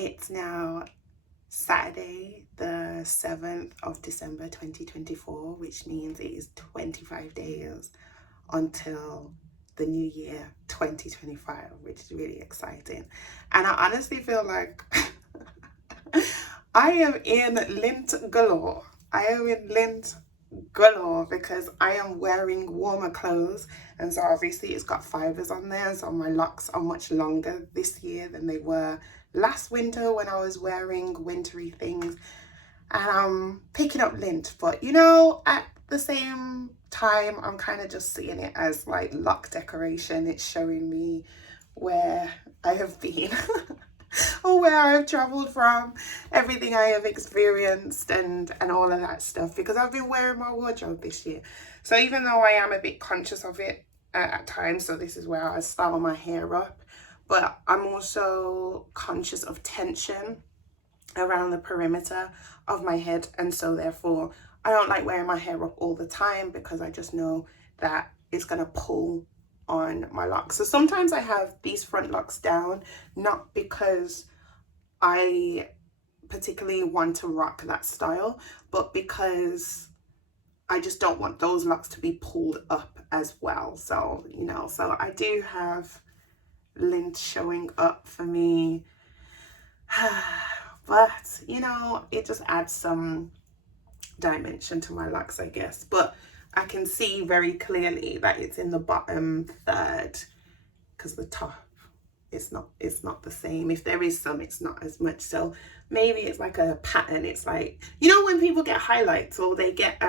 It's now Saturday, the 7th of December 2024, which means it is 25 days until the new year 2025, which is really exciting. And I honestly feel like I am in lint galore. I am in lint galore because I am wearing warmer clothes, and so obviously it's got fibers on there, so my locks are much longer this year than they were last winter when I was wearing wintry things. And I'm picking up lint, but you know, at the same time I'm kind of just seeing it as like lock decoration. It's showing me where I have been or where I've traveled from, everything I have experienced, and all of that stuff, because I've been wearing my wardrobe this year. So even though I am a bit conscious of it at times, so this is where I style my hair up, but I'm also conscious of tension around the perimeter of my head, and so therefore I don't like wearing my hair up all the time because I just know that it's gonna pull on my locks. So sometimes I have these front locks down, not because I particularly want to rock that style, but because I just don't want those locks to be pulled up as well. So, you know, so I do have lint showing up for me. But, you know, it just adds some dimension to my locks, I guess. But I can see very clearly that it's in the bottom third, because the top it's not the same. If there is some, it's not as much. So maybe it's like a pattern. It's like, you know, when people get highlights or they get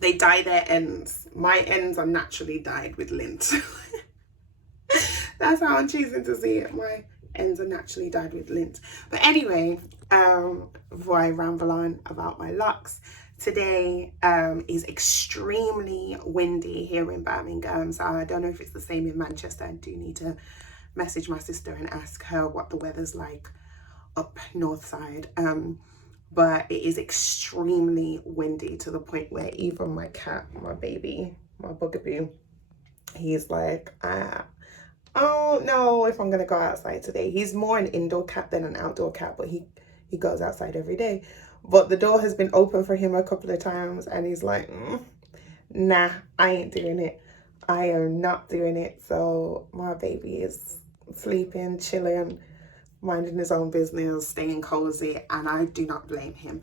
they dye their ends. My ends are naturally dyed with lint. That's how I'm choosing to see it. My ends are naturally dyed with lint. But anyway, before I ramble on about my locks, today is extremely windy here in Birmingham. So I don't know if it's the same in Manchester. I do need to message my sister and ask her what the weather's like up north side. But it is extremely windy to the point where even my cat, my baby, my bugaboo, he's like, I don't know if I'm gonna go outside today. He's more an indoor cat than an outdoor cat, but he goes outside every day. But the door has been open for him a couple of times and he's like, nah, I ain't doing it. I am not doing it. So my baby is sleeping, chilling, minding his own business, staying cozy, and I do not blame him.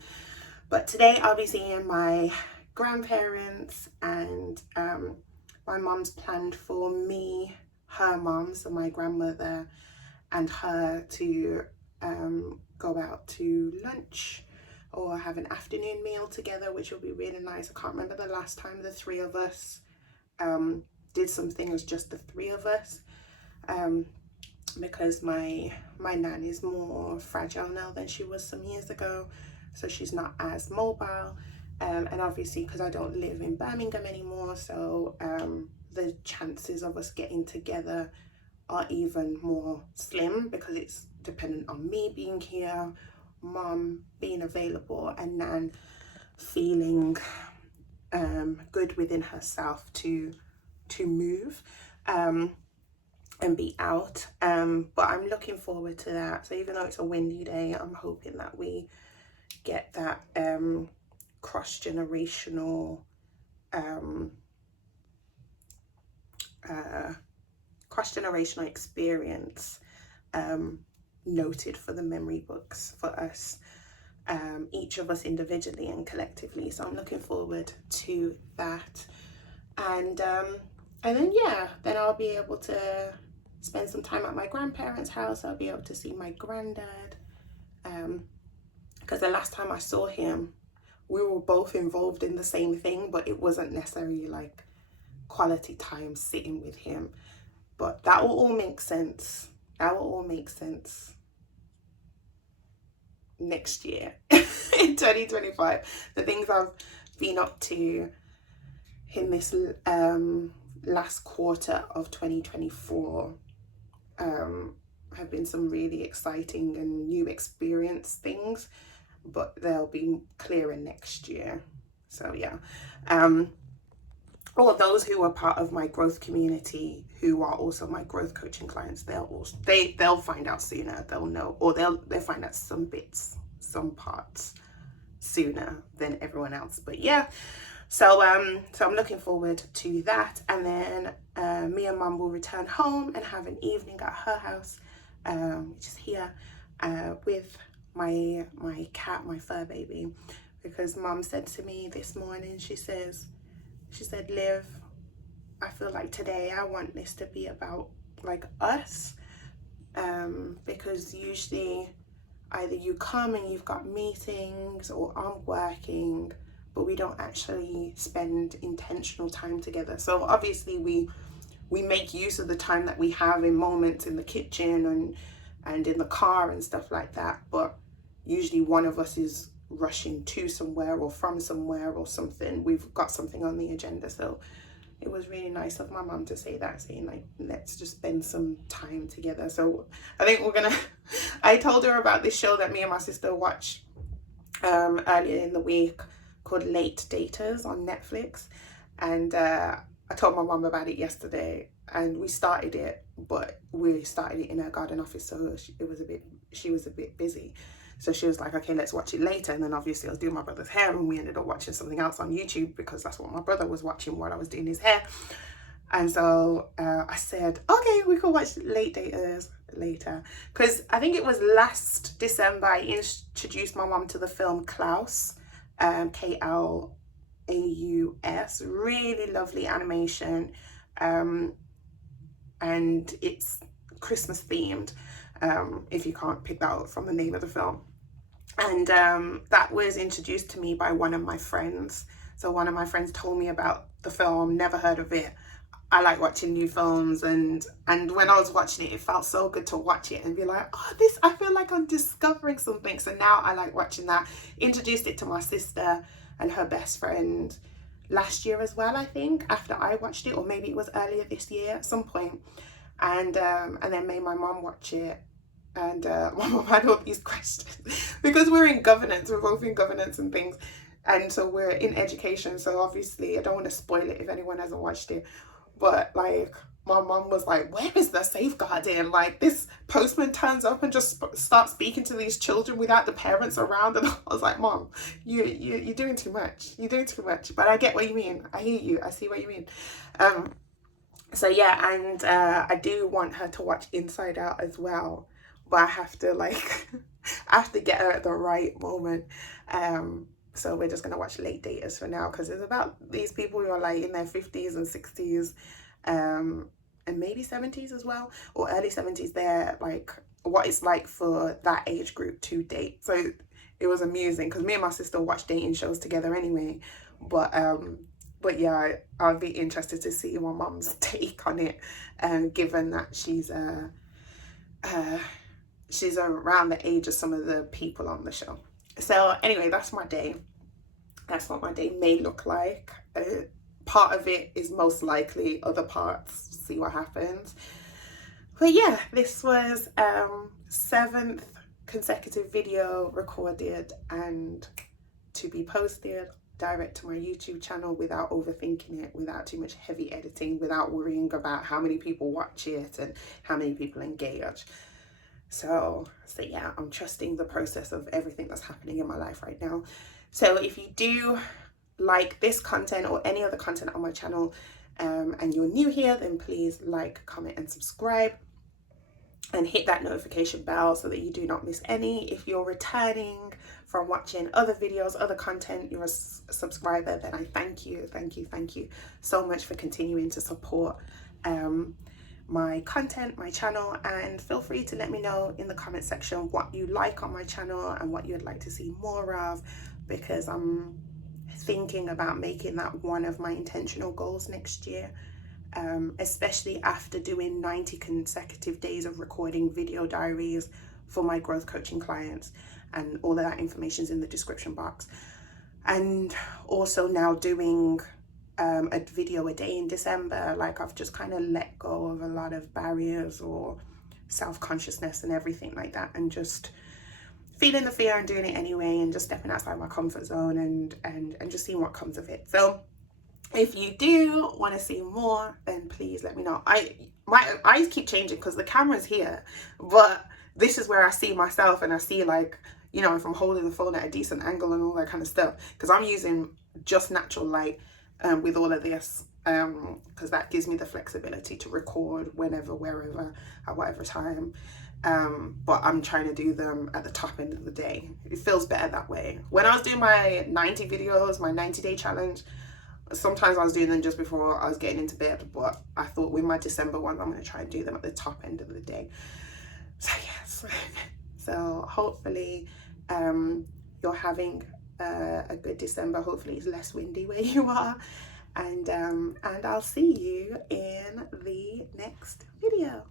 But today I'll be seeing my grandparents, and my mom's planned for me, her mom, so my grandmother, and her to go out to lunch or have an afternoon meal together, which will be really nice. I can't remember the last time the three of us did something as just the three of us, because my nan is more fragile now than she was some years ago, so she's not as mobile, and obviously because I don't live in Birmingham anymore, so the chances of us getting together are even more slim because it's dependent on me being here, mom being available, and nan feeling good within herself to move and be out. But I'm looking forward to that. So even though it's a windy day, I'm hoping that we get that cross-generational experience noted for the memory books for us, each of us individually and collectively. So I'm looking forward to that, and then yeah, then I'll be able to spend some time at my grandparents' house. I'll be able to see my granddad, because the last time I saw him, we were both involved in the same thing, but it wasn't necessarily like quality time sitting with him. But that will all make sense. That will all make sense next year in 2025. The things I've been up to in this last quarter of 2024 have been some really exciting and new experience things, but they'll be clearer next year. So yeah, or those who are part of my growth community who are also my growth coaching clients, they'll find out sooner. They'll know, or they'll find out some bits, some parts sooner than everyone else. But yeah, so I'm looking forward to that. And then me and Mum will return home and have an evening at her house, which is here, with my cat, my fur baby, because Mum said to me this morning, she said, Liv, I feel like today I want this to be about like us, because usually either you come and you've got meetings, or I'm working, but we don't actually spend intentional time together. So obviously we make use of the time that we have in moments in the kitchen and in the car and stuff like that, but usually one of us is rushing to somewhere or from somewhere or something. We've got something on the agenda. So it was really nice of my mum to say that, saying like, let's just spend some time together. So I think I told her about this show that me and my sister watched earlier in the week called Late Daters on Netflix. And I told my mum about it yesterday, and we started it, but we started it in her garden office, so she was a bit busy. So she was like, okay, let's watch it later. And then obviously I was doing my brother's hair, and we ended up watching something else on YouTube because that's what my brother was watching while I was doing his hair. And so I said, okay, we could watch Late Daters later. Because I think it was last December I introduced my mom to the film Klaus, Klaus. Really lovely animation. And it's Christmas themed, if you can't pick that up from the name of the film. And that was introduced to me by one of my friends. So one of my friends told me about the film, never heard of it. I like watching new films, and when I was watching it, it felt so good to watch it and be like, oh, I feel like I'm discovering something. So now I like watching that. Introduced it to my sister and her best friend last year as well, I think, after I watched it, or maybe it was earlier this year at some point. And then made my mom watch it. And my mom had all these questions because we're in governance, we're both in governance and things, and so we're in education, so obviously I don't want to spoil it if anyone hasn't watched it, but like my mom was like, where is the safeguarding? Like, this postman turns up and just starts speaking to these children without the parents around. And I was like, Mom, you're doing too much. You're doing too much. But I get what you mean. I hear you. I see what you mean. So yeah, and I do want her to watch Inside Out as well. But I have to I have to get her at the right moment. So we're just going to watch Late Daters for now, because it's about these people who are like in their 50s and 60s, and maybe 70s as well, or early 70s. They're like, what it's like for that age group to date. So it was amusing because me and my sister watch dating shows together anyway. But yeah, I'll be interested to see my mom's take on it, given that she's around the age of some of the people on the show. So anyway, that's my day. That's what my day may look like. Part of it is most likely, other parts, see what happens. But yeah, this was 7th consecutive video recorded and to be posted direct to my YouTube channel without overthinking it, without too much heavy editing, without worrying about how many people watch it and how many people engage. So yeah, I'm trusting the process of everything that's happening in my life right now. So if you do like this content or any other content on my channel, and you're new here, then please like, comment and subscribe, and hit that notification bell so that you do not miss any. If you're returning from watching other videos, other content, you're a subscriber, then I thank you so much for continuing to support my content, my channel. And feel free to let me know in the comment section what you like on my channel and what you'd like to see more of, because I'm thinking about making that one of my intentional goals next year, especially after doing 90 consecutive days of recording video diaries for my growth coaching clients, and all of that information is in the description box. And also now doing a video a day in December, like I've just kind of let go of a lot of barriers or self-consciousness and everything like that, and just feeling the fear and doing it anyway, and just stepping outside my comfort zone and just seeing what comes of it. So if you do want to see more, then please let me know. My eyes keep changing because the camera's here, but this is where I see myself, and I see, like, you know, if I'm holding the phone at a decent angle and all that kind of stuff, because I'm using just natural light with all of this, because that gives me the flexibility to record whenever, wherever, at whatever time. But I'm trying to do them at the top end of the day. It feels better that way. When I was doing my 90 videos, my 90-day challenge, sometimes I was doing them just before I was getting into bed, but I thought with my December ones, I'm going to try and do them at the top end of the day. So yes, so hopefully you're having a good December. Hopefully it's less windy where you are, and I'll see you in the next video.